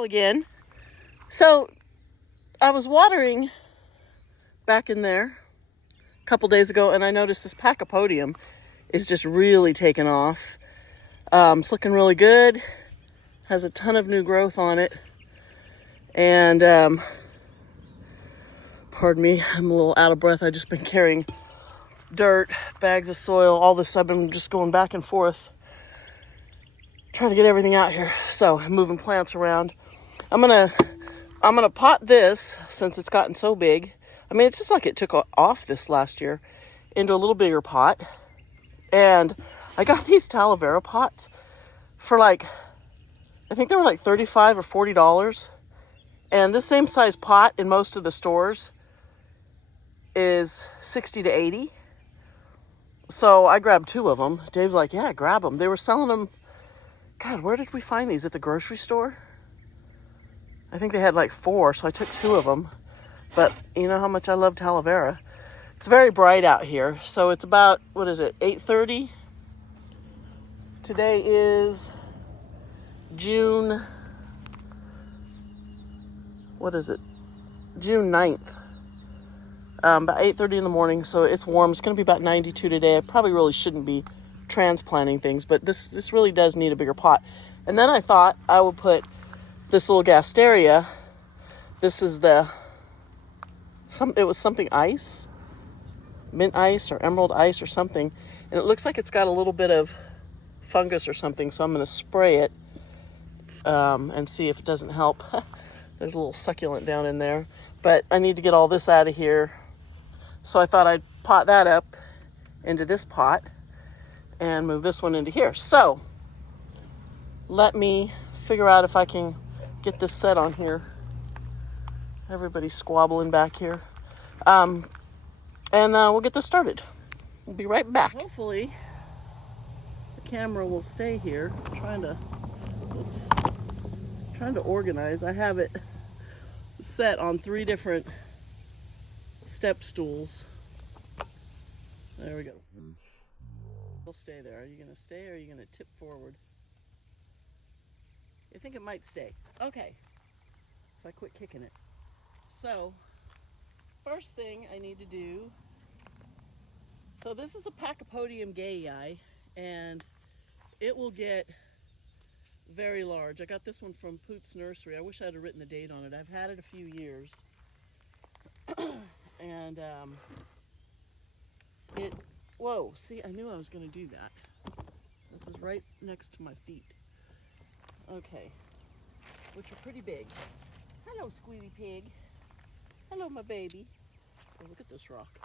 Hello again. So I was watering back in there a couple days ago, and I noticed this Pachypodium is just really taking off. It's looking really good. Has a ton of new growth on it. And pardon me, I'm a little out of breath. I've just been carrying dirt, bags of soil, all this. I've been just going back and forth trying to get everything out here. So I'm moving plants around. I'm gonna pot this, since it's gotten so big. I mean, it's just like it took off this last year, into a little bigger pot. And I got these aloe vera pots for like, I think they were like $35 or $40. And this same size pot in most of the stores is $60 to $80. So I grabbed two of them. Dave's like, yeah, grab them. They were selling them. God, where did we find these? At the grocery store? I think they had like 4, so I took 2 of them. But you know how much I love aloe vera. It's very bright out here. So it's about, 8:30? Today is June, June 9th. About 8:30 in the morning, so it's warm. It's going to be about 92 today. I probably really shouldn't be transplanting things, but this really does need a bigger pot. And then I thought I would put this little Gasterea. This is it was something ice, mint ice or emerald ice or something, and it looks like it's got a little bit of fungus or something, so I'm going to spray it and see if it doesn't help. There's a little succulent down in there, but I need to get all this out of here. So I thought I'd pot that up into this pot and move this one into here. So let me figure out if I can get this set on here. Everybody's squabbling back here. And we'll get this started. We'll be right back. Hopefully the camera will stay here. I'm trying to organize. I have it set on 3 different step stools. There we go. We'll stay there. Are you going to stay or are you going to tip forward? I think it might stay. Okay. If I quit kicking it. So, first thing I need to do, so this is a Pachypodium Geayi, and it will get very large. I got this one from Poot's Nursery. I wish I had written the date on it. I've had it a few years. And whoa, see, I knew I was going to do that. This is right next to my feet. Okay, which are pretty big. Hello, Squealy Pig. Hello, my baby. Oh, look at this rock.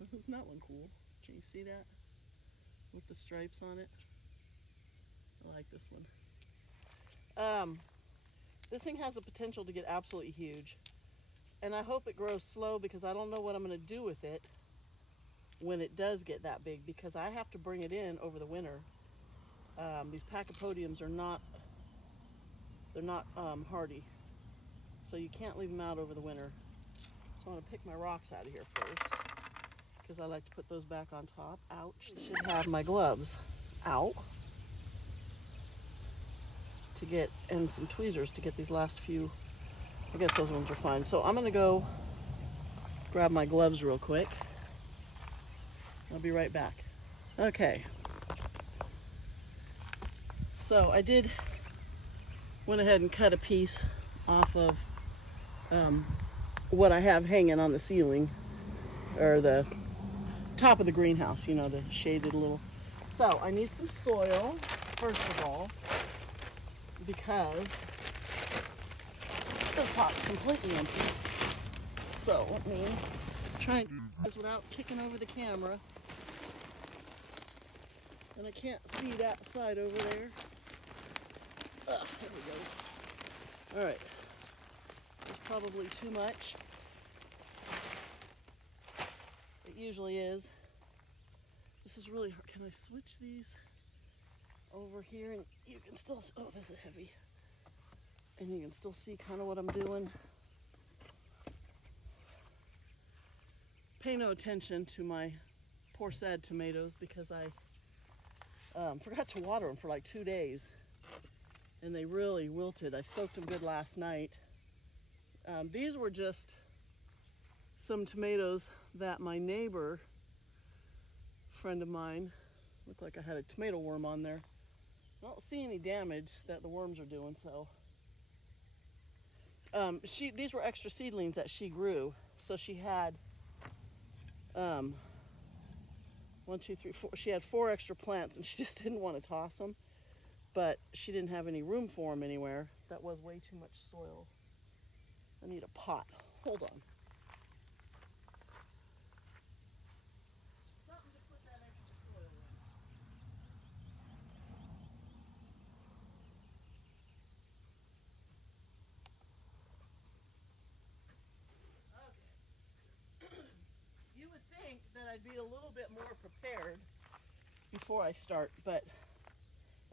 Isn't that one cool? Can you see that? With the stripes on it. I like this one. This thing has the potential to get absolutely huge. And I hope it grows slow, because I don't know what I'm going to do with it when it does get that big, because I have to bring it in over the winter. These Pachypodiums are not, hardy. So you can't leave them out over the winter. So I want to pick my rocks out of here first, because I like to put those back on top. Ouch. I should have my gloves out and some tweezers to get these last few. I guess those ones are fine. So I'm going to go grab my gloves real quick. I'll be right back. Okay. So I went ahead and cut a piece off of what I have hanging on the ceiling, or the top of the greenhouse, the shaded little. So I need some soil, first of all, because this pot's completely empty. So let me try and do this without kicking over the camera. And I can't see that side over there. There we go. All right. It's probably too much. It usually is. This is really hard. Can I switch these over here? And you can still, oh, this is heavy. And you can still see kind of what I'm doing. Pay no attention to my poor sad tomatoes, because I forgot to water them for like 2 days. and they really wilted. I soaked them good last night. These were just some tomatoes that my neighbor, friend of mine, looked like I had a tomato worm on there. I don't see any damage that the worms are doing, so. These were extra seedlings that she grew. So she had 1, 2, 3, 4. She had 4 extra plants, and she just didn't want to toss them. But she didn't have any room for them anywhere. That was way too much soil. I need a pot. Hold on. Something to put that extra soil in. Okay. You would think that I'd be a little bit more prepared before I start, but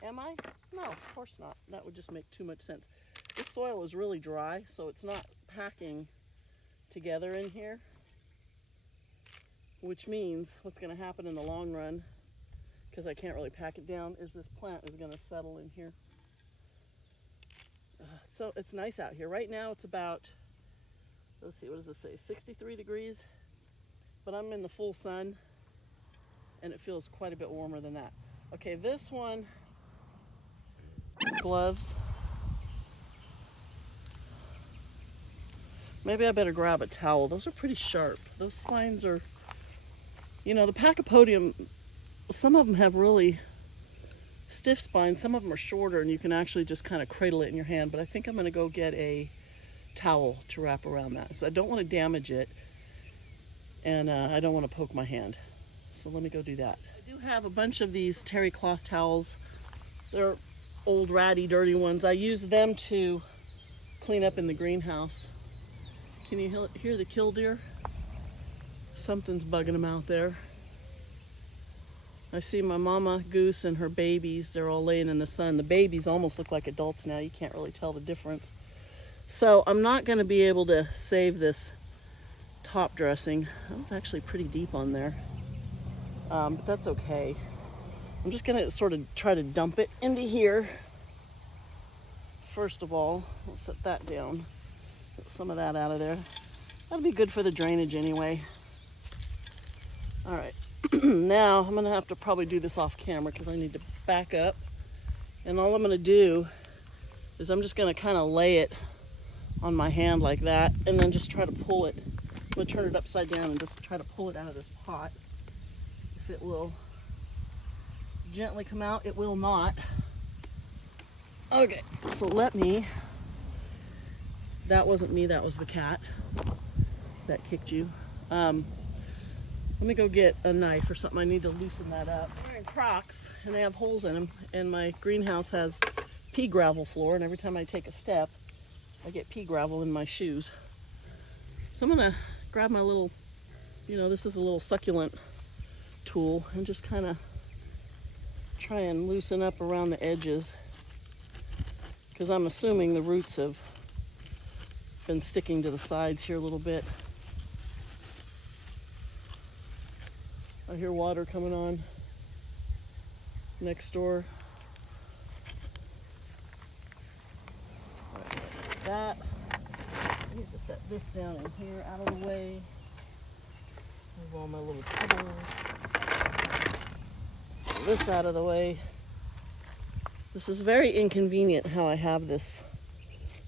am I? No, of course not. That would just make too much sense. This soil is really dry, so it's not packing together in here, which means what's going to happen in the long run, because I can't really pack it down, is this plant is going to settle in here. So it's nice out here. Right now it's about, let's see, what does this say? 63 degrees, but I'm in the full sun and it feels quite a bit warmer than that. Okay, this one, gloves. Maybe I better grab a towel. Those are pretty sharp. Those spines are, you know, the Pachypodium, some of them have really stiff spines. Some of them are shorter and you can actually just kind of cradle it in your hand. But I think I'm going to go get a towel to wrap around that. So I don't want to damage it, and I don't want to poke my hand. So let me go do that. I do have a bunch of these terry cloth towels. They're old, ratty, dirty ones. I use them to clean up in the greenhouse. Can you hear the killdeer? Something's bugging them out there. I see my mama goose and her babies. They're all laying in the sun. The babies almost look like adults now. You can't really tell the difference. So I'm not going to be able to save this top dressing. That was actually pretty deep on there. But that's okay. I'm just going to sort of try to dump it into here. First of all, we'll set that down. Get some of that out of there. That'll be good for the drainage anyway. All right. Now I'm going to have to probably do this off camera because I need to back up. And all I'm going to do is I'm just going to kind of lay it on my hand like that and then just try to pull it. I'm going to turn it upside down and just try to pull it out of this pot. If it will gently come out, it will not. Okay, so let me, that wasn't me, that was the cat that kicked you. Let me go get a knife or something. I need to loosen that up. I'm wearing Crocs and they have holes in them, and my greenhouse has pea gravel floor, and every time I take a step I get pea gravel in my shoes. So I'm gonna grab my little, you know, this is a little succulent tool, and just kind of try and loosen up around the edges, because I'm assuming the roots have been sticking to the sides here a little bit. I hear water coming on next door. Like that. I need to set this down in here, out of the way. Move all my little pebbles. Get this out of the way. This is very inconvenient how I have this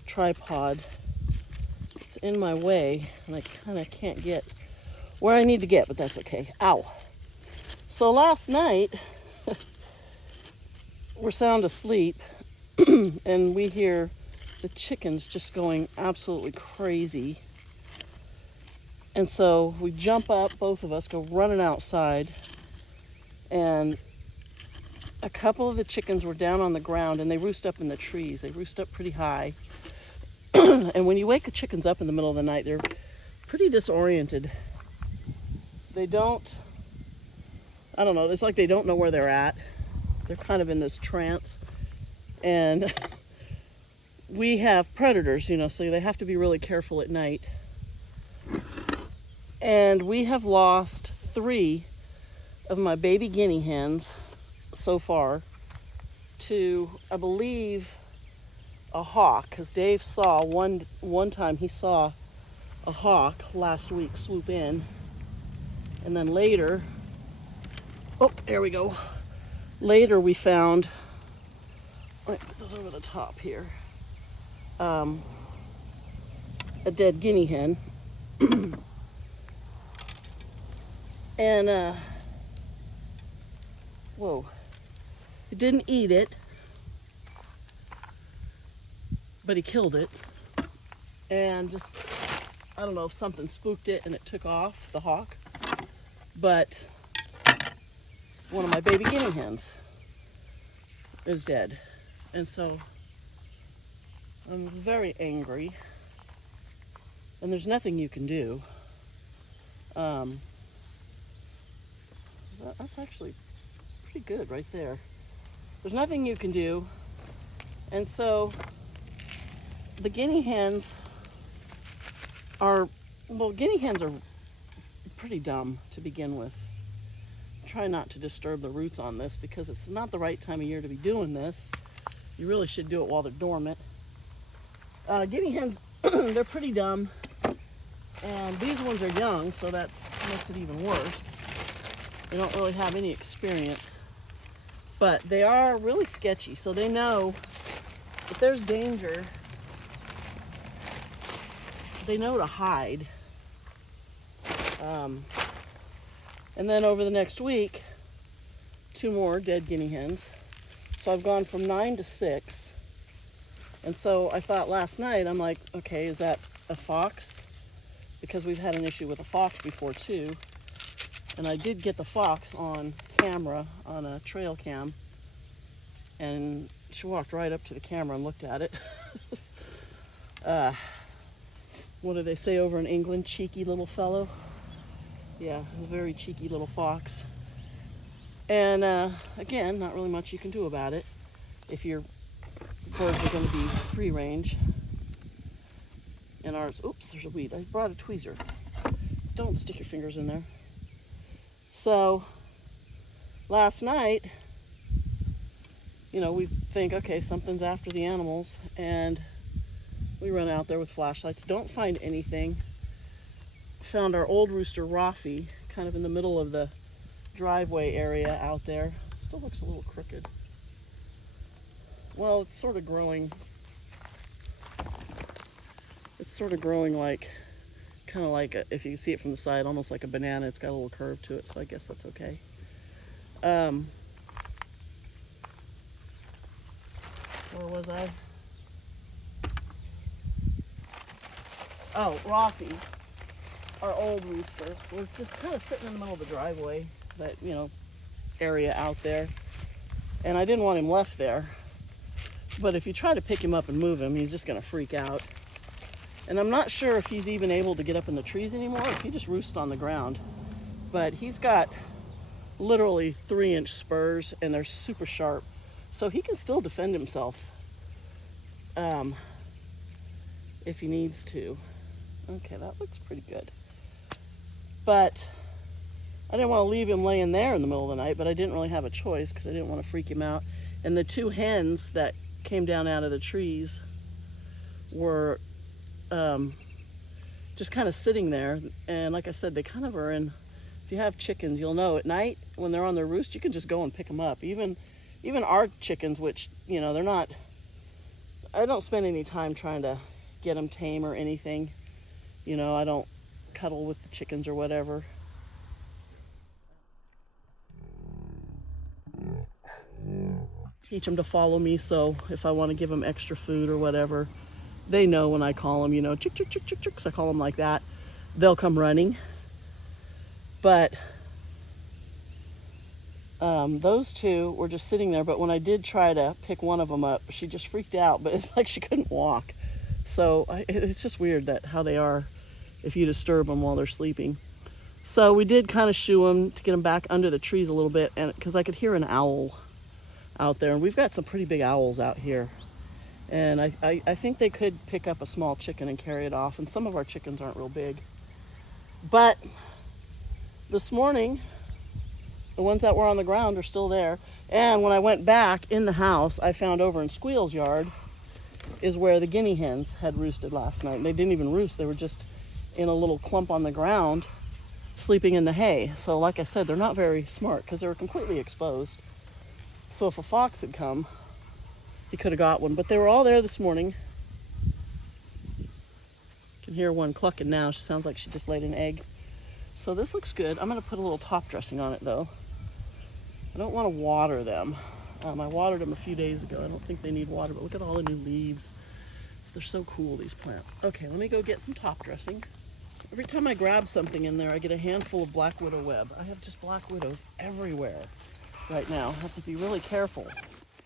tripod. It's in my way and I kind of can't get where I need to get, but that's okay. Ow. So last night, we're sound asleep and we hear the chickens just going absolutely crazy. And so we jump up, both of us, go running outside, and a couple of the chickens were down on the ground, and they roost up in the trees. They roost up pretty high. And when you wake the chickens up in the middle of the night, they're pretty disoriented. They don't, I don't know, it's like they don't know where they're at. They're kind of in this trance. And we have predators, you know, so they have to be really careful at night. And we have lost 3 of my baby guinea hens so far to, I believe, a hawk, because Dave saw one time he saw a hawk last week swoop in, and then later, oh, there we go. Later we found, let me put those over the top here, a dead guinea hen. And whoa, he didn't eat it, but he killed it. And just, I don't know if something spooked it and it took off, the hawk. But one of my baby guinea hens is dead. And so I'm very angry. And there's nothing you can do. That's actually pretty good right there. There's nothing you can do. And so the guinea hens are, well, guinea hens are pretty dumb to begin with. Try not to disturb the roots on this because it's not the right time of year to be doing this. You really should do it while they're dormant. Guinea hens, they're pretty dumb. And these ones are young, so that makes it even worse. They don't really have any experience. But they are really sketchy, so they know if there's danger, they know to hide. And then over the next week, 2 more dead guinea hens. So I've gone from 9 to 6. And so I thought last night, I'm like, okay, is that a fox? Because we've had an issue with a fox before too. And I did get the fox on camera, on a trail cam. And she walked right up to the camera and looked at it. What do they say over in England? Cheeky little fellow. Yeah, a very cheeky little fox. And again, not really much you can do about it if your birds are going to be free range. And ours, oops, there's a weed. I brought a tweezer. Don't stick your fingers in there. So last night, you know, we think, okay, something's after the animals, and we run out there with flashlights, don't find anything. Found our old rooster Rafi kind of in the middle of the driveway area out there. Still looks a little crooked. Well, it's sort of growing. It's sort of growing like, kind of like, if you can see it from the side, almost like a banana. It's got a little curve to it, so I guess that's okay. Where was I? Oh, Rafi, our old rooster, was just kind of sitting in the middle of the driveway, that, you know, area out there. And I didn't want him left there. But if you try to pick him up and move him, he's just going to freak out. And I'm not sure if he's even able to get up in the trees anymore, or if he just roosts on the ground. But he's got literally 3-inch spurs, and they're super sharp. So he can still defend himself if he needs to. Okay, that looks pretty good. But I didn't want to leave him laying there in the middle of the night, but I didn't really have a choice because I didn't want to freak him out. And the 2 hens that came down out of the trees were just kind of sitting there. And like I said, they kind of are in, if you have chickens, you'll know at night when they're on their roost, you can just go and pick them up. Even our chickens, which, you know, they're not, I don't spend any time trying to get them tame or anything. You know, I don't cuddle with the chickens or whatever. Teach them to follow me, so if I want to give them extra food or whatever, they know when I call them, you know, chick, chick, chick, chick, chick, so I call them like that, they'll come running. But those 2 were just sitting there, but when I did try to pick one of them up, she just freaked out, but it's like she couldn't walk. So it's just weird that how they are if you disturb them while they're sleeping. So we did kind of shoo them to get them back under the trees a little bit, and because I could hear an owl out there, and we've got some pretty big owls out here. And I think they could pick up a small chicken and carry it off, and some of our chickens aren't real big. But this morning, the ones that were on the ground are still there. And when I went back in the house, I found over in Squeal's yard is where the guinea hens had roosted last night. They didn't even roost. They were just in a little clump on the ground, sleeping in the hay. So like I said, they're not very smart because they were completely exposed. So if a fox had come, he could have got one. But they were all there this morning. You can hear one clucking now. She sounds like she just laid an egg. So this looks good. I'm going to put a little top dressing on it though. I don't want to water them. I watered them a few days ago. I don't think they need water, but look at all the new leaves. They're so cool, these plants. Okay, let me go get some top dressing. Every time I grab something in there, I get a handful of black widow web. I have just black widows everywhere right now. I have to be really careful.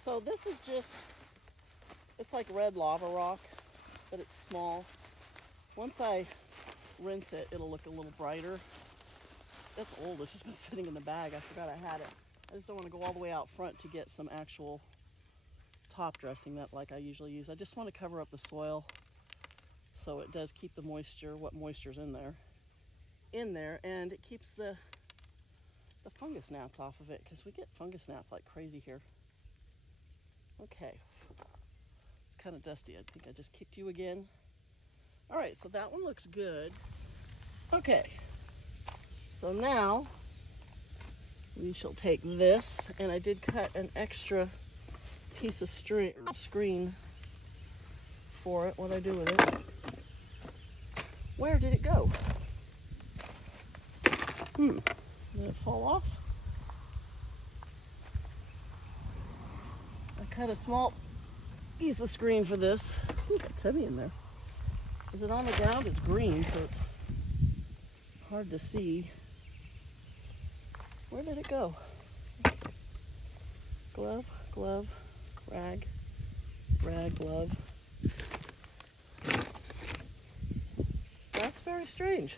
So this is just, it's like red lava rock, but it's small. Once I rinse it, it'll look a little brighter. That's old. It's just been sitting in the bag. I forgot I had it. I just don't want to go all the way out front to get some actual top dressing that like I usually use. I just want to cover up the soil so it does keep the moisture, what moisture's in there, and it keeps the fungus gnats off of it, because we get fungus gnats like crazy here. Okay, it's kind of dusty. I think I just kicked you again. All right, so that one looks good. Okay, so now we shall take this, and I did cut an extra piece of screen for it. What I do with it? Where did it go? Did it fall off? I cut a small piece of screen for this. Ooh, got Tubby in there. Is it on the ground? It's green, so it's hard to see. Where did it go? Glove, glove, rag, rag, glove. That's very strange.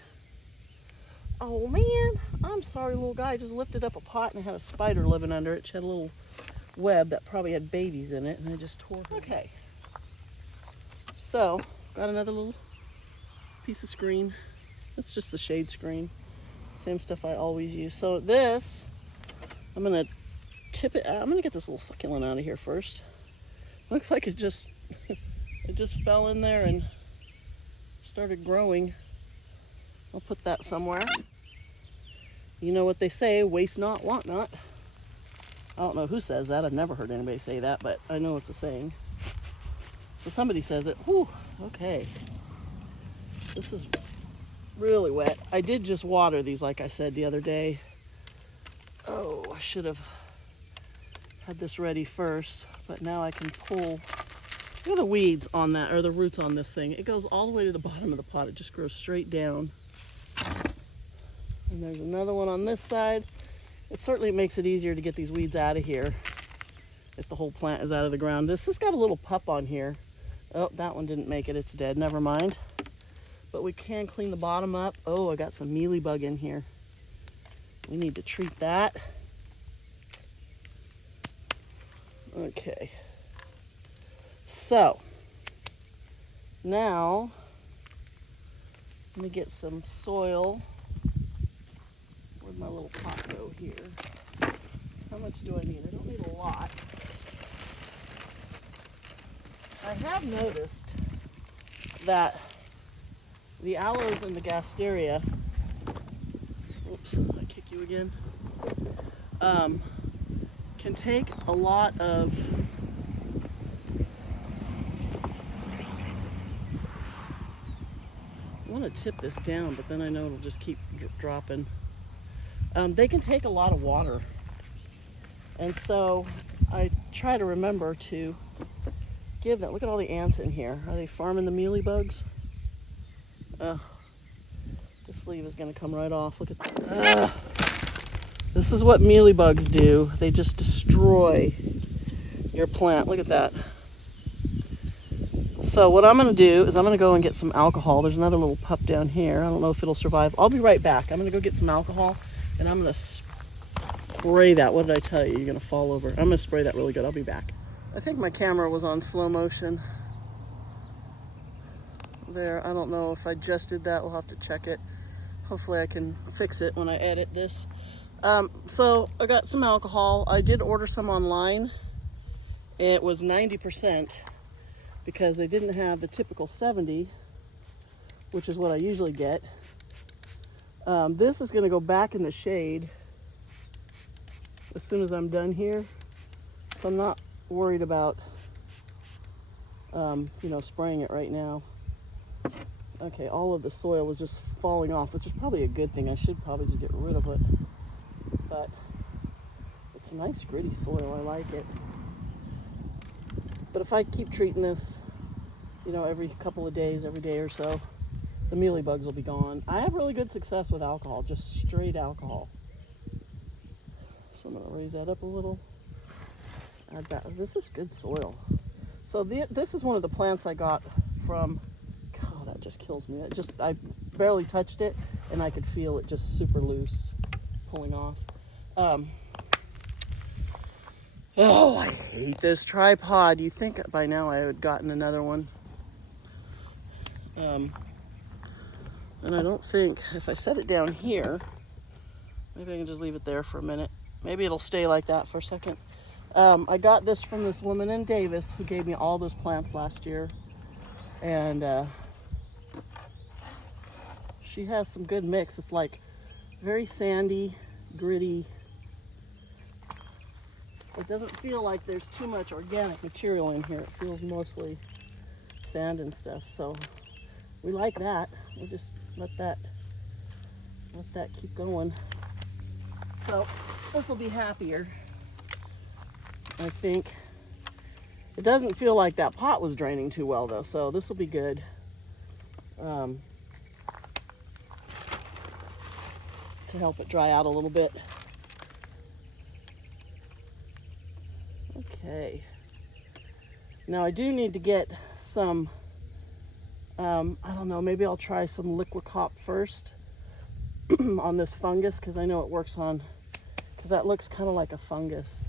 Oh man, I'm sorry, little guy. I just lifted up a pot and it had a spider living under it. She had a little web that probably had babies in it, and I just tore her. Okay. So, got another little piece of screen. It's just the shade screen. Same stuff I always use. So this, I'm gonna tip it out. I'm gonna get this little succulent out of here first. Looks like it just it just fell in there and started growing. I'll put that somewhere. You know what they say, waste not, want not. I don't know who says that. I've never heard anybody say that, but I know it's a saying. So somebody says it. Whew, okay. This is really wet. I did just water these, like I said the other day. Oh, I should have had this ready first, but now I can pull. Look at the weeds on that, or the roots on this thing. It goes all the way to the bottom of the pot. It just grows straight down. And there's another one on this side. It certainly makes it easier to get these weeds out of here if the whole plant is out of the ground. This has got a little pup on here. Oh, that one didn't make it. It's dead. Never mind. But we can clean the bottom up. Oh, I got some mealybug in here. We need to treat that. Okay. So, now, let me get some soil. Where'd my little pot go here? How much do I need? I don't need a lot. I have noticed that the aloes and the Gasterea, oops, I kick you again, can take a lot of I want to tip this down, but then I know it'll just keep dropping. They can take a lot of water, and so I try to remember to give them. Look at all the ants in here. Are they farming the mealybugs? This leaf is going to come right off. Look at that. This is what mealybugs do. They just destroy your plant. Look at that. So what I'm going to do is I'm going to go and get some alcohol. There's another little pup down here. I don't know if it'll survive. I'll be right back. I'm going to go get some alcohol, and I'm going to spray that. What did I tell you? You're going to fall over. I'm going to spray that really good. I'll be back. I think my camera was on slow motion. There, I don't know if I just did that. We'll have to check it. Hopefully I can fix it when I edit this. So I got some alcohol. I did order some online. It was 90%. because they didn't have the typical 70, which is what I usually get. This is going to go back in the shade as soon as I'm done here. So I'm not worried about, spraying it right now. Okay, all of the soil is just falling off, which is probably a good thing. I should probably just get rid of it. But it's a nice gritty soil, I like it. But if I keep treating this, every couple of days, every day or so, the mealybugs will be gone. I have really good success with alcohol, just straight alcohol. So I'm gonna raise that up a little. Add that. This is good soil. So this is one of the plants I got from, God, that just kills me. I barely touched it and I could feel it just super loose, pulling off. Oh, I hate this tripod. You think by now I had gotten another one. And I don't think, if I set it down here, maybe I can just leave it there for a minute. Maybe it'll stay like that for a second. I got this from this woman in Davis who gave me all those plants last year. And she has some good mix. It's like very sandy, gritty. It doesn't feel like there's too much organic material in here. It feels mostly sand and stuff. So we like that. We'll just let that keep going. So this will be happier, I think. It doesn't feel like that pot was draining too well though, so this will be good. To help it dry out a little bit. Okay. Now I do need to get some, I don't know, maybe I'll try some liquid cop first on this fungus, because I know it works on, because that looks kind of like a fungus.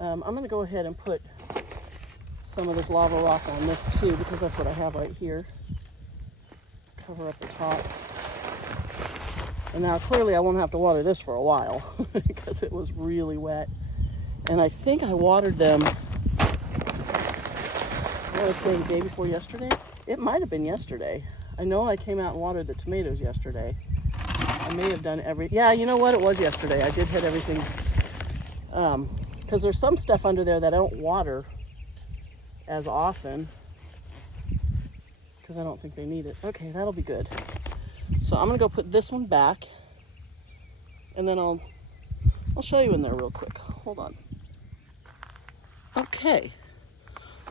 I'm going to go ahead and put some of this lava rock on this too, because that's what I have right here. Cover up the top. And now clearly I won't have to water this for a while because it was really wet. And I think I watered them, I want to say the day before yesterday. It might have been yesterday. I know I came out and watered the tomatoes yesterday. I may have done yeah, you know what? It was yesterday. I did hit everything. Because there's some stuff under there that I don't water as often because I don't think they need it. Okay, that'll be good. So I'm gonna go put this one back, and then I'll show you in there real quick. Hold on. Okay,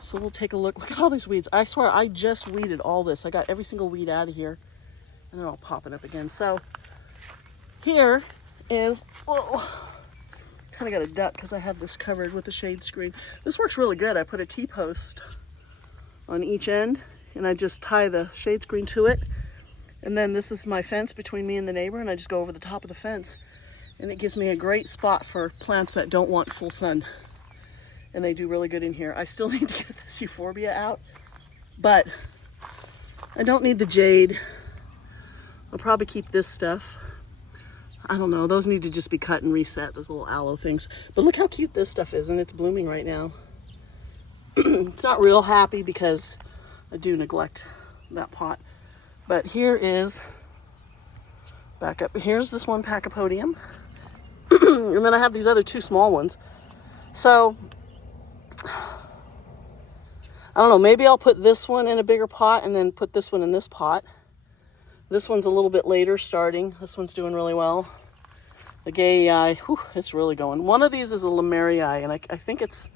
so we'll take a look. Look at all these weeds. I swear I just weeded all this. I got every single weed out of here, and they're all popping up again. So here is, kind of got a duck because I have this covered with a shade screen. This works really good. I put a T-post on each end, and I just tie the shade screen to it. And then this is my fence between me and the neighbor, and I just go over the top of the fence. And it gives me a great spot for plants that don't want full sun. And they do really good in here. I still need to get this euphorbia out, but I don't need the jade. I'll probably keep this stuff. I don't know, those need to just be cut and reset, those little aloe things. But look how cute this stuff is, and it's blooming right now. It's not real happy because I do neglect that pot. But here is, back up, here's this one Pachypodium. And then I have these other two small ones. So, I don't know, maybe I'll put this one in a bigger pot and then put this one in this pot. This one's a little bit later starting. This one's doing really well. The Geayi, it's really going. One of these is a Lemerii, and I think is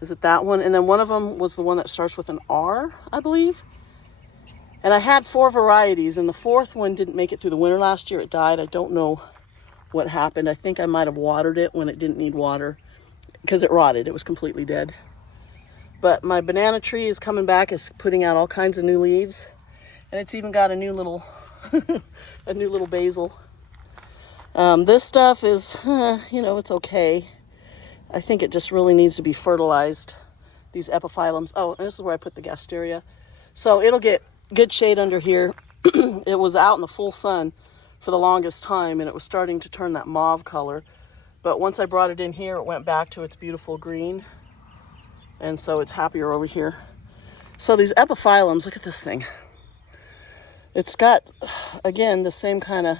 it that one? And then one of them was the one that starts with an R, I believe. And I had 4 varieties, and the 4th one didn't make it through the winter last year. It died. I don't know what happened. I think I might have watered it when it didn't need water because it rotted. It was completely dead. But my banana tree is coming back. It's putting out all kinds of new leaves, and it's even got a new little a new little basil. This stuff is, it's okay. I think it just really needs to be fertilized. These epiphyllums. Oh, and this is where I put the Gasterea. So it'll get good shade under here. It was out in the full sun for the longest time, and it was starting to turn that mauve color. But once I brought it in here, it went back to its beautiful green. And so it's happier over here. So these epiphyllums, look at this thing. It's got, again, the same kind of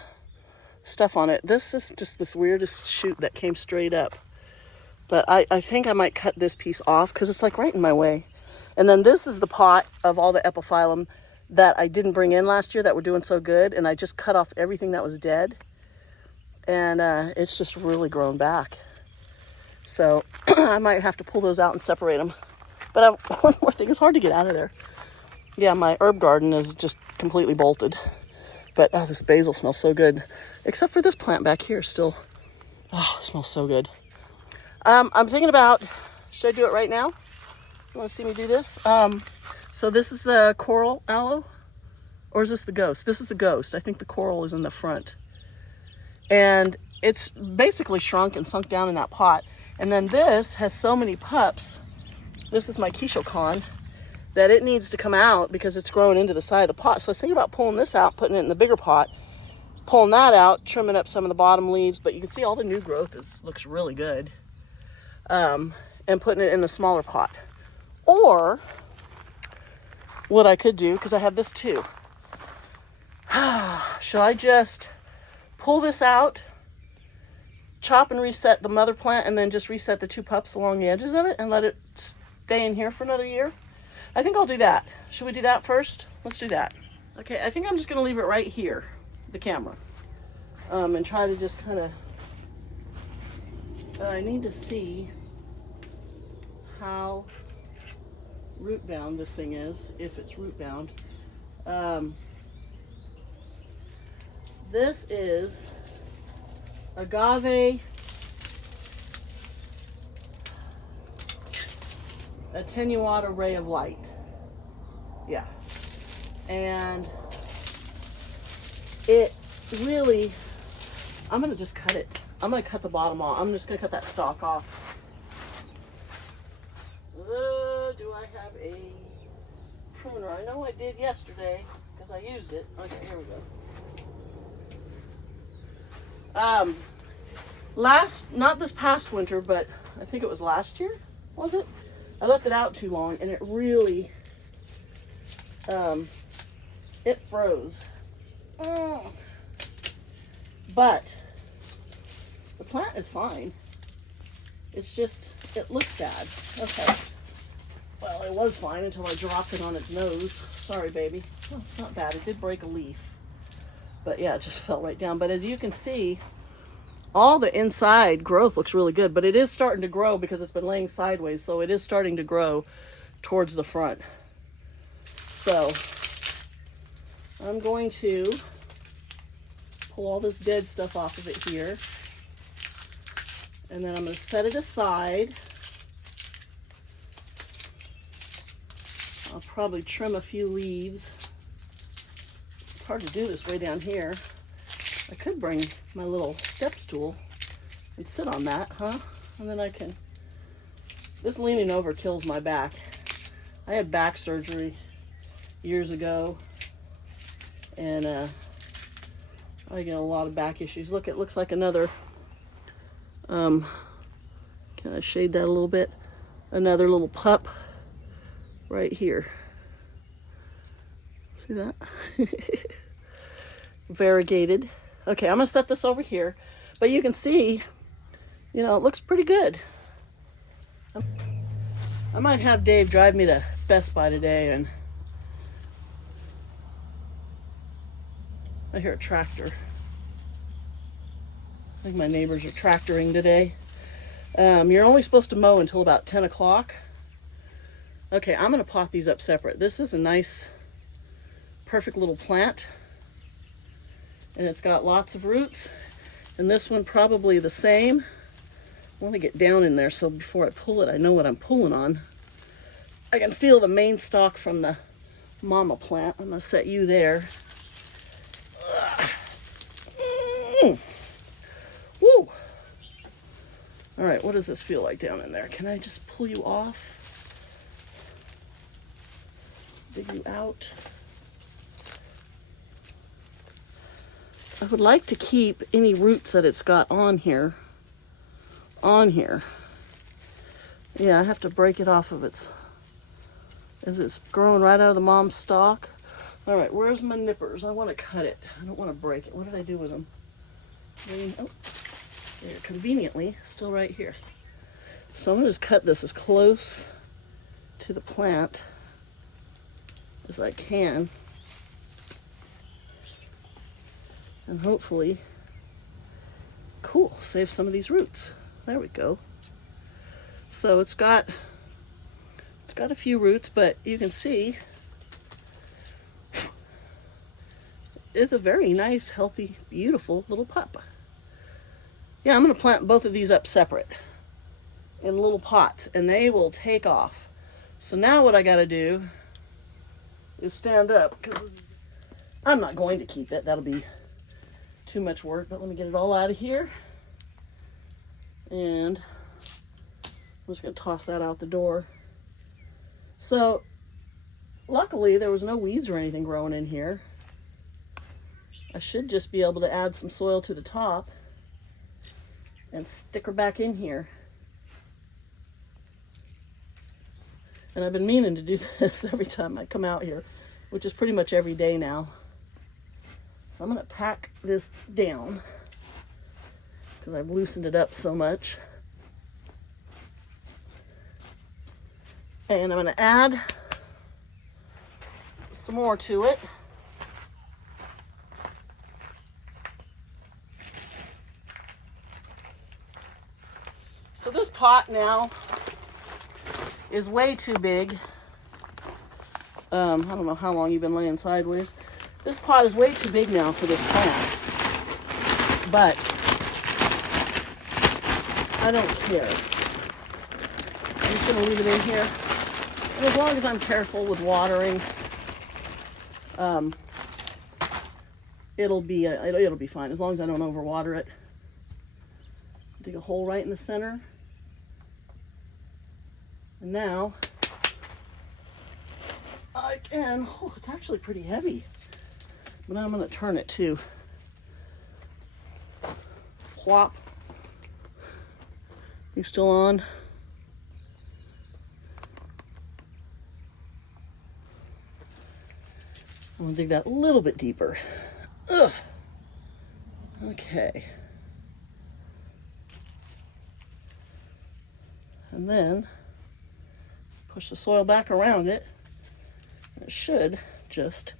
stuff on it. This is just this weirdest shoot that came straight up. But I think I might cut this piece off because it's like right in my way. And then this is the pot of all the epiphyllum that I didn't bring in last year that were doing so good. And I just cut off everything that was dead. And it's just really grown back. So I might have to pull those out and separate them. But one more thing, it's hard to get out of there. Yeah, my herb garden is just completely bolted. But oh, this basil smells so good. Except for this plant back here still. Oh, it smells so good. I'm thinking about, should I do it right now? You want to see me do this? So this is the coral aloe, or is this the ghost? This is the ghost. I think the coral is in the front. And it's basically shrunk and sunk down in that pot. And then this has so many pups. This is my quiche con, that it needs to come out because it's growing into the side of the pot. So I was thinking about pulling this out, putting it in the bigger pot, pulling that out, trimming up some of the bottom leaves, but you can see all the new growth looks really good. And putting it in the smaller pot. Or what I could do, because I have this too. Shall I just pull this out, chop and reset the mother plant, and then just reset the two pups along the edges of it and let it stay in here for another year? I think I'll do that. Should we do that first? Let's do that. Okay, I think I'm just gonna leave it right here, the camera, and try to just kind of, I need to see how root bound this thing is, if it's root bound. This is Agave Attenuata Ray of Light. Yeah. And it really, I'm going to just cut it. I'm going to cut the bottom off. I'm just going to cut that stalk off. Do I have a pruner? I know I did yesterday because I used it. Okay, here we go. Not this past winter, but I think it was last year, was it? I left it out too long and it really, it froze. But the plant is fine. It's just, it looks bad. Okay. Well, it was fine until I dropped it on its nose. Sorry, baby. Oh, not bad. It did break a leaf. But yeah, it just fell right down. But as you can see, all the inside growth looks really good. But it is starting to grow because it's been laying sideways. So it is starting to grow towards the front. So I'm going to pull all this dead stuff off of it here. And then I'm going to set it aside. I'll probably trim a few leaves. It's hard to do this way down here. I could bring my little step stool and sit on that, huh? And then I can, this leaning over kills my back. I had back surgery years ago, and I get a lot of back issues. Look, it looks like another, can I shade that a little bit? Another little pup right here. See that? Variegated. Okay, I'm gonna set this over here, but you can see, you know, it looks pretty good. I might have Dave drive me to Best Buy today, and I hear a tractor. I think my neighbors are tractoring today. You're only supposed to mow until about 10 o'clock. Okay, I'm going to pot these up separate. This is a nice, perfect little plant. And it's got lots of roots. And this one probably the same. I want to get down in there so before I pull it, I know what I'm pulling on. I can feel the main stalk from the mama plant. I'm going to set you there. Woo! All right, what does this feel like down in there? Can I just pull you off? Dig you out? I would like to keep any roots that it's got on here. Yeah, I have to break it off of its as it's growing right out of the mom's stalk. All right, where's my nippers? I want to cut it. I don't want to break it. What did I do with them? Oh, they're conveniently still right here. So I'm going to just cut this as close to the plant as I can. And hopefully, cool, save some of these roots. There we go. So it's got a few roots, but you can see it's a very nice, healthy, beautiful little pup. Yeah, I'm going to plant both of these up separate in little pots, and they will take off. So now what I got to do is stand up, because I'm not going to keep it. That'll be too much work, but let me get it all out of here. And I'm just going to toss that out the door. So luckily there was no weeds or anything growing in here. I should just be able to add some soil to the top and stick her back in here. And I've been meaning to do this every time I come out here, which is pretty much every day now. So I'm going to pack this down because I've loosened it up so much. And I'm going to add some more to it. So this pot now is way too big. I don't know how long you've been laying sideways. This pot is way too big now for this plant. But I don't care. I'm just going to leave it in here. And as long as I'm careful with watering, it'll be fine. As long as I don't overwater it. Dig a hole right in the center. And now I can, oh, it's actually pretty heavy. But I'm going to turn it too. Plop. You still on? I'm going to dig that a little bit deeper. Ugh. Okay. And then push the soil back around it. And it should just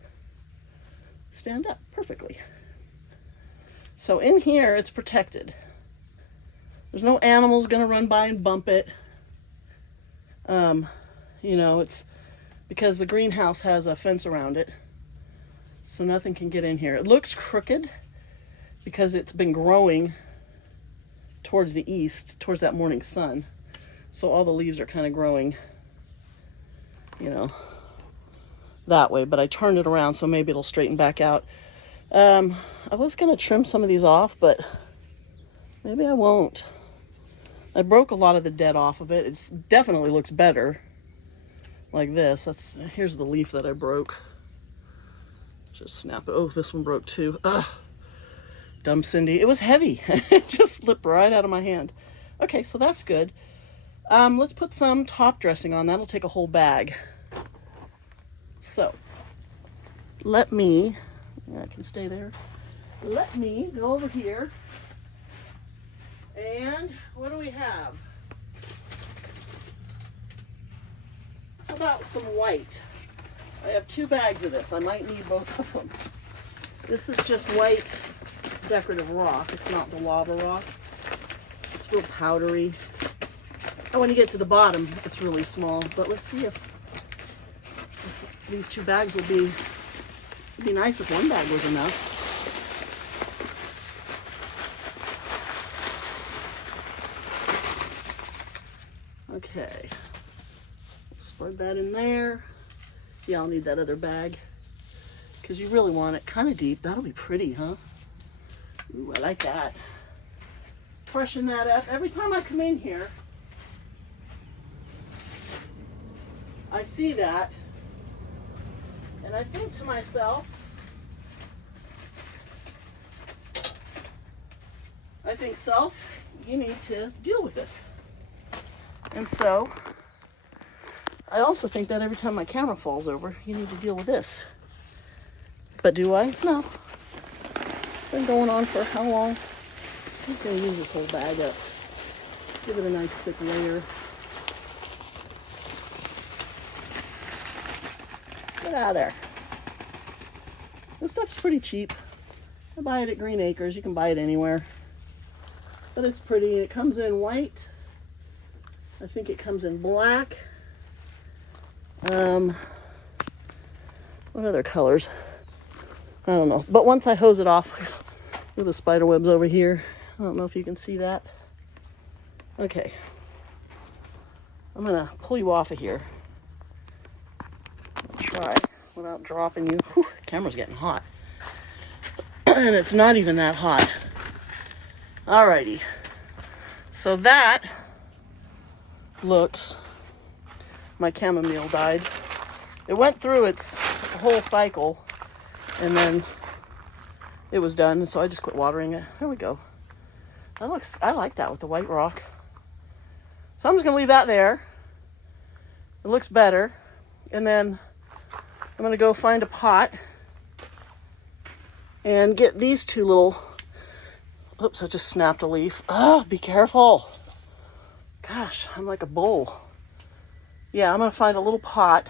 stand up perfectly. So in here, it's protected. There's no animals going to run by and bump it. You know, it's because the greenhouse has a fence around it. So nothing can get in here. It looks crooked because it's been growing towards the east, towards that morning sun. So all the leaves are kind of growing, you know, that way. But I turned it around, so maybe it'll straighten back out. I was going to trim some of these off, but maybe I won't. I broke a lot of the dead off of it. It definitely looks better like this. Here's the leaf that I broke. Just snap it. Oh, this one broke too. Ugh. Dumb Cindy. It was heavy. It just slipped right out of my hand. Okay, so that's good. Let's put some top dressing on. That'll take a whole bag. So, I can stay there. Let me go over here. And what do we have? How about some white? I have 2 bags of this. I might need both of them. This is just white decorative rock. It's not the lava rock. It's real powdery. And when you get to the bottom, it's really small. But let's see if these 2 bags will be, it'd be nice if 1 bag was enough. Okay. Spread that in there. Yeah, I'll need that other bag because you really want it kind of deep. That'll be pretty, huh? Ooh, I like that. Freshen that up. Every time I come in here, I see that and I think to myself, self, you need to deal with this. And so I also think that every time my camera falls over, you need to deal with this. But do I? No. It's been going on for how long? I'm going to use this whole bag up. Give it a nice thick layer. Get out of there. This stuff's pretty cheap. I buy it at Green Acres. You can buy it anywhere. But it's pretty. It comes in white. I think it comes in black. What other colors? I don't know. But once I hose it off, look at the spider webs over here. I don't know if you can see that. Okay. I'm gonna pull you off of here. I'll try without dropping you. Whew, camera's getting hot. And it's not even that hot. Alrighty. So that looks, my chamomile died. It went through its whole cycle and then it was done, so I just quit watering it. There we go. That looks, I like that with the white rock. So I'm just gonna leave that there. It looks better. And then I'm gonna go find a pot and get these two little, oops, I just snapped a leaf. Oh, be careful. Gosh, I'm like a bull. Yeah, I'm gonna find a little pot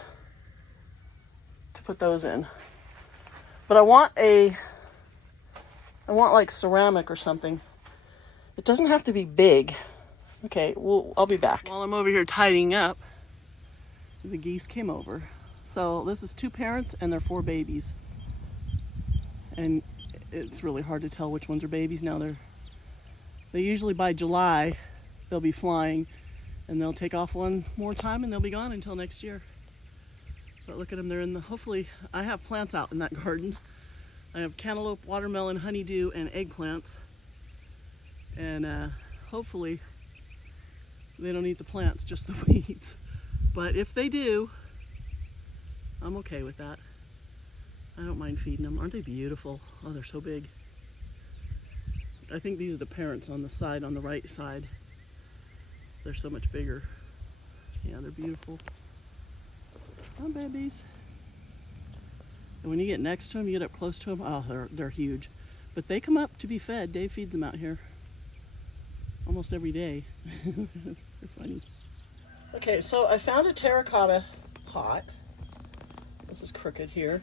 to put those in. But I want like ceramic or something. It doesn't have to be big. Okay, well, I'll be back. While I'm over here tidying up, the geese came over. So this is 2 parents and their 4 babies. And it's really hard to tell which ones are babies now. They usually by July, they'll be flying and they'll take off one more time and they'll be gone until next year. But look at them, they're in the, hopefully, I have plants out in that garden. I have cantaloupe, watermelon, honeydew, and eggplants. And hopefully they don't eat the plants, just the weeds. But if they do, I'm okay with that. I don't mind feeding them. Aren't they beautiful? Oh, they're so big. I think these are the parents on the side, on the right side. They're so much bigger. Yeah, they're beautiful. Oh, babies. And when you get next to them, you get up close to them, oh, they're huge. But they come up to be fed. Dave feeds them out here almost every day. They're funny. Okay, so I found a terracotta pot. This is crooked here.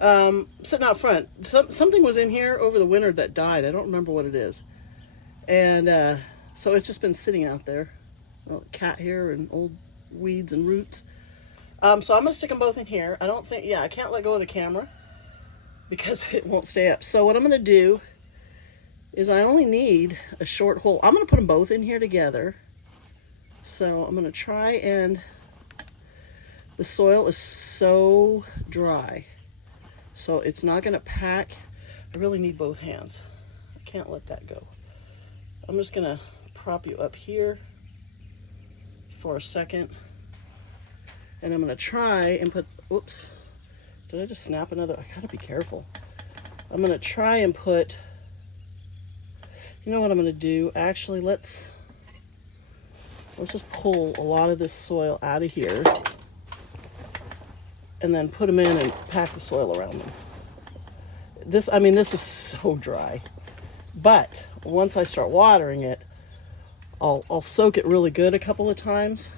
Sitting out front. Something was in here over the winter that died. I don't remember what it is. And so it's just been sitting out there. Well, cat hair and old weeds and roots. So I'm going to stick them both in here. I don't think, yeah, I can't let go of the camera because it won't stay up. So what I'm going to do is I only need a short hole. I'm going to put them both in here together. So I'm going to try and, the soil is so dry. So it's not going to pack. I really need both hands. I can't let that go. I'm just going to prop you up here for a second. And I'm going to try and put, whoops, did I just snap another? I got to be careful. I'm going to try and put, you know what I'm going to do? Actually, let's just pull a lot of this soil out of here and then put them in and pack the soil around them. This is so dry. But once I start watering it, I'll soak it really good a couple of times.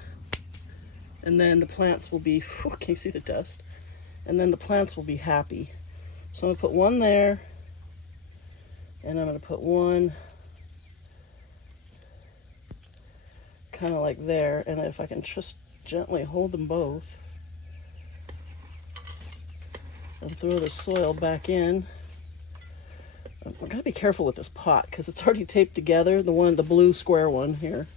And then the plants will be, whew, can you see the dust? And then the plants will be happy. So I'm gonna put one there, and I'm gonna put one kind of like there. And if I can just gently hold them both and throw the soil back in. I've got to be careful with this pot because it's already taped together, the blue square one here.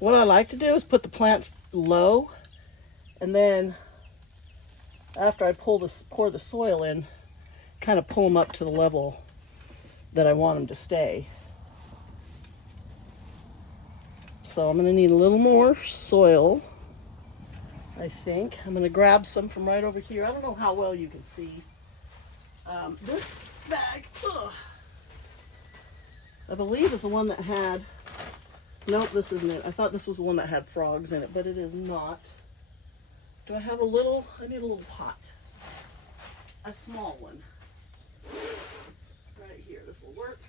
What I like to do is put the plants low, and then after I pour the soil in, kind of pull them up to the level that I want them to stay. So I'm going to need a little more soil, I think. I'm going to grab some from right over here. I don't know how well you can see. This bag, I believe, is the one that had Nope, this isn't it. I thought this was the one that had frogs in it, but it is not. Do I have a little? I need a little pot. A small one. Right here. This will work.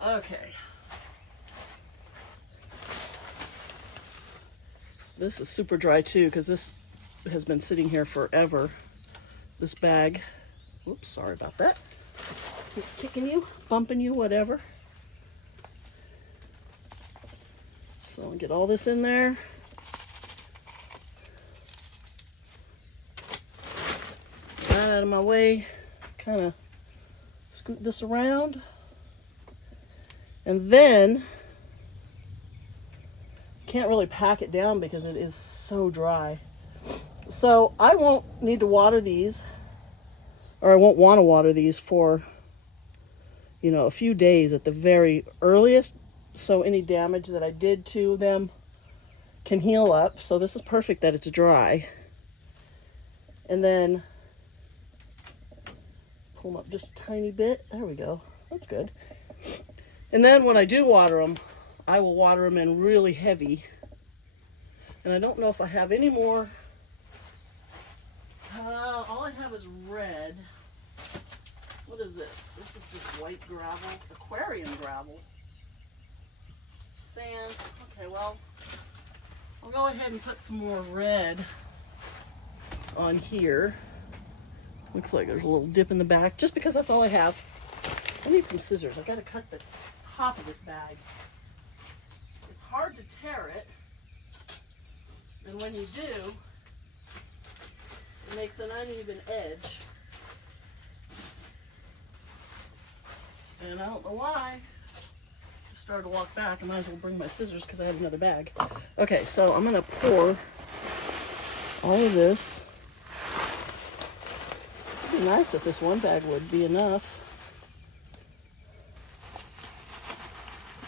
Okay. This is super dry too, because this has been sitting here forever. This bag. Whoops, sorry about that. Keep kicking you, bumping you, whatever. So I'll get all this in there. That out of my way. Kind of scoot this around. And then, can't really pack it down because it is so dry. So I won't need to water these, or I won't want to water these for, you know, a few days at the very earliest. So any damage that I did to them can heal up. So this is perfect that it's dry. And then pull them up just a tiny bit. There we go. That's good. And then when I do water them, I will water them in really heavy. And I don't know if I have any more. All I have is red. What is this? This is just white gravel, aquarium gravel. Sand. Okay, well, I'll go ahead and put some more red on here. Looks like there's a little dip in the back, just because that's all I have. I need some scissors. I gotta cut the top of this bag. It's hard to tear it, and when you do, it makes an uneven edge. And I don't know why. I started to walk back. I might as well bring my scissors because I have another bag. Okay, so I'm gonna pour all of this. It'd be nice if this one bag would be enough.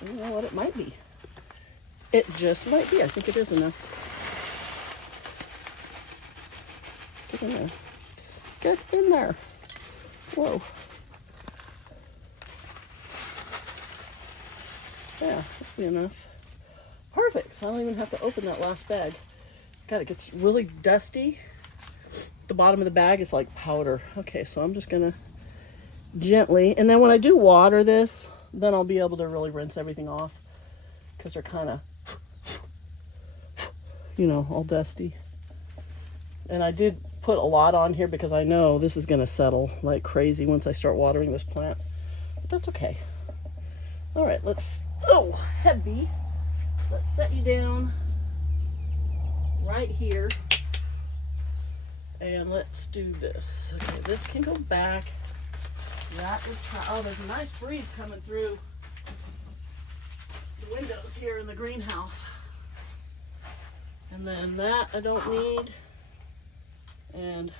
You know what? It might be. It just might be. I think it is enough. Get in there. Get in there. Whoa. Yeah, this will be enough. Perfect. So I don't even have to open that last bag. God, it gets really dusty. The bottom of the bag is like powder. Okay, so I'm just gonna gently, and then when I do water this, then I'll be able to really rinse everything off because they're kind of, you know, all dusty. And I did put a lot on here because I know this is gonna settle like crazy once I start watering this plant. But that's okay. All right, let's, oh, heavy. Let's set you down right here. And let's do this. Okay, this can go back. That is, oh, there's a nice breeze coming through the windows here in the greenhouse. And then that I don't need. And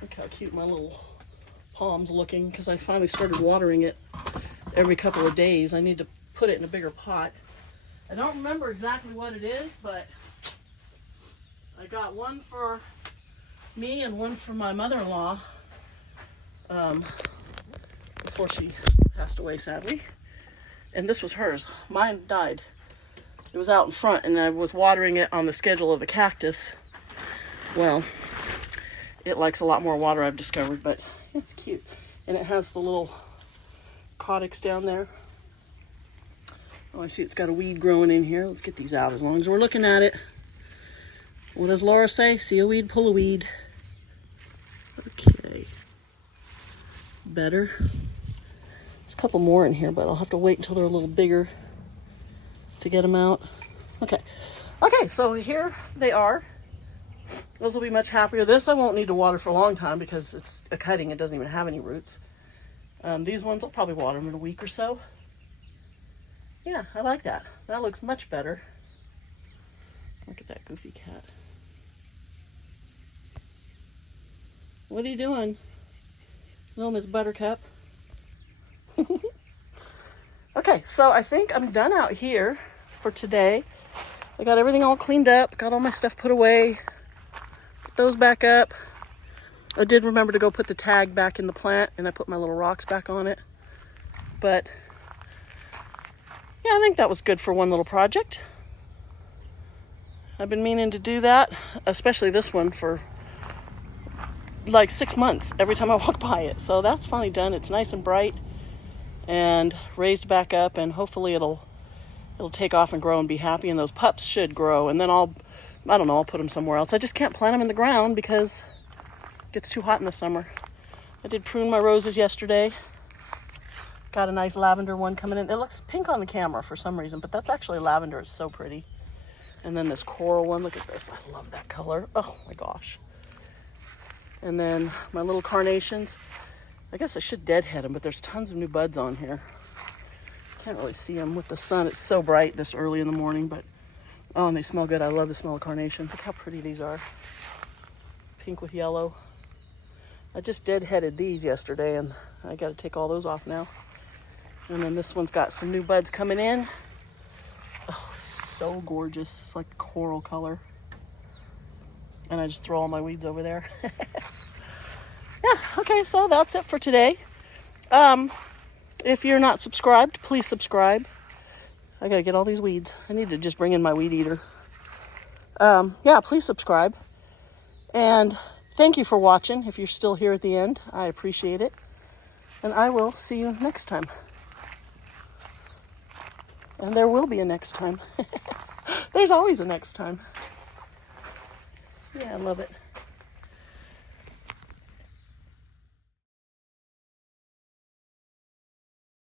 look how cute my little palm's looking, because I finally started watering it every couple of days. I need to put it in a bigger pot. I don't remember exactly what it is, but I got one for me and one for my mother-in-law before she passed away, sadly. And this was hers. Mine died. It was out in front, and I was watering it on the schedule of a cactus. Well, it likes a lot more water, I've discovered, but it's cute. And it has the little caudics down there. Oh, I see it's got a weed growing in here. Let's get these out as long as we're looking at it. What does Laura say? See a weed, pull a weed. Okay. Better. There's a couple more in here, but I'll have to wait until they're a little bigger to get them out. Okay. Okay, so here they are. Those will be much happier. This I won't need to water for a long time because it's a cutting. It doesn't even have any roots. These ones I'll probably water them in a week or so. Yeah, I like that. That looks much better. Look at that goofy cat. What are you doing? Little Miss Buttercup. Okay, so I think I'm done out here for today. I got everything all cleaned up, got all my stuff put away, put those back up. I did remember to go put the tag back in the plant, and I put my little rocks back on it. But yeah, I think that was good for one little project. I've been meaning to do that, especially this one, for like 6 months every time I walk by it. So that's finally done. It's nice and bright and raised back up, and hopefully it'll take off and grow and be happy, and those pups should grow, and then I don't know, I'll put them somewhere else. I just can't plant them in the ground because it gets too hot in the summer. I did prune my roses yesterday. Got a nice lavender one coming in. It looks pink on the camera for some reason, but that's actually lavender. It's so pretty. And then this coral one, look at this. I love that color. Oh my gosh. And then my little carnations. I guess I should deadhead them, but there's tons of new buds on here. Can't really see them with the sun. It's so bright this early in the morning, but oh, and they smell good. I love the smell of carnations. Look how pretty these are. Pink with yellow. I just deadheaded these yesterday, and I got to take all those off now. And then this one's got some new buds coming in. Oh, so gorgeous. It's like coral color. And I just throw all my weeds over there. Yeah, okay, so that's it for today. If you're not subscribed, please subscribe. I gotta get all these weeds. I need to just bring in my weed eater. Yeah, please subscribe. And thank you for watching. If you're still here at the end, I appreciate it. And I will see you next time. And there will be a next time. There's always a next time. Yeah, I love it.